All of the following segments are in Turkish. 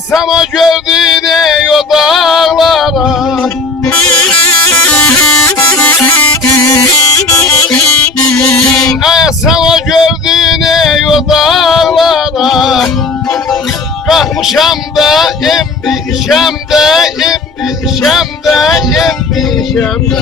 Sen o gördüğüne o dağlara sen o gördüğüne o dağlara kalkmışam da embişem de embişem de embişem de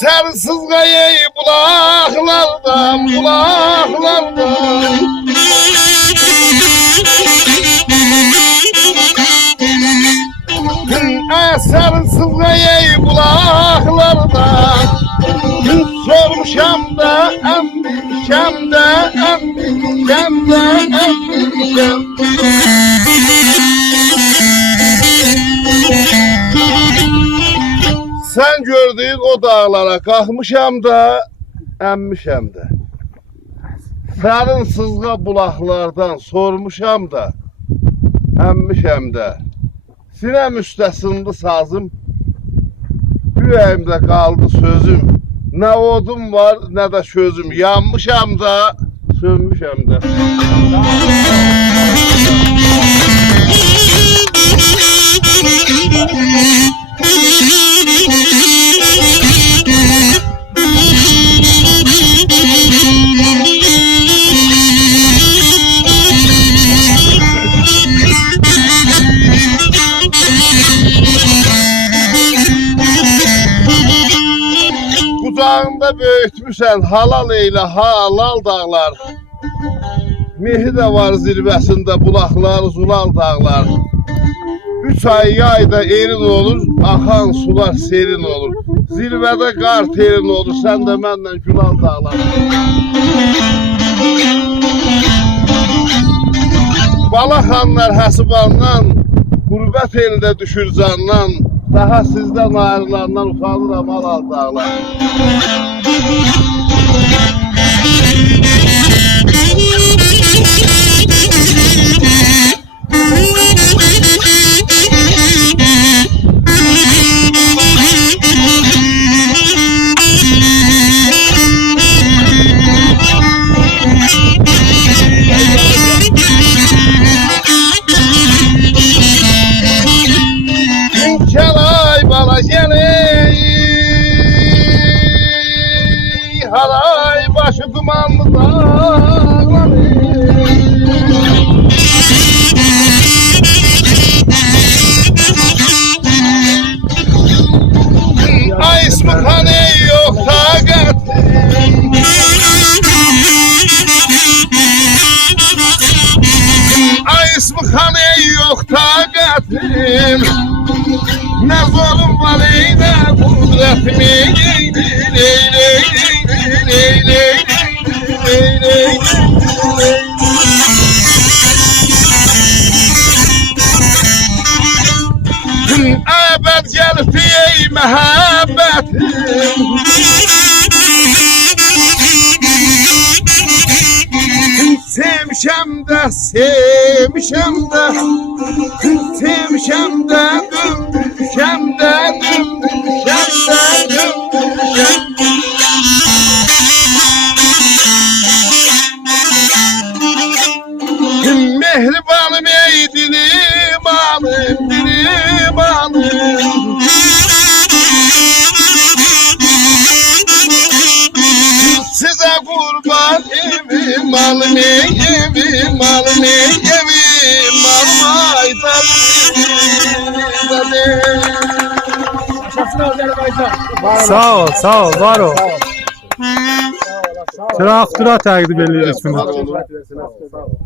Sersiz gayey bulaklardan bulaklardan Sersiz gayey bulaklardan sormuşam da embişem de embişem de embişem Sen gördüğün o dağlara kalkmışam da emmişem de Serin sızga bulaklardan sormuşam da emmişem de Sinem üstesinde sazım Yüreğimde kaldı sözüm Ne odum var ne de sözüm Yanmışam da sönmüşem de Kucağında böyütmüşsən halal eyle halal dağlar Mehi de var zirvesinde bulaklar zulal dağlar 3 ay yayda erin olur akan sular serin olur Zirvede kar terin olur sen de menden gülal dağlar Balaxanlar həsibandan Qurbət elde düşür candan Daha sizden ayrılandan utanıram halal dağlar Halay başı dumanlı dağları Ay ismi hani yok takat Ay ismi hani yok takatim Ne zorum var eyne kudretimi Əbəd gəlib ey məhəbbətim Sevmişəm də, sevmişəm də Sevmişəm də, döndürüşəm də Döndürüşəm də, döndürüşəm Mehribanım ey dilim alım, dilim alım Size kurban evim malım ey, evim malım ey, evim malım Sağ ol, var ol. Traktora təqdim ediyorsun.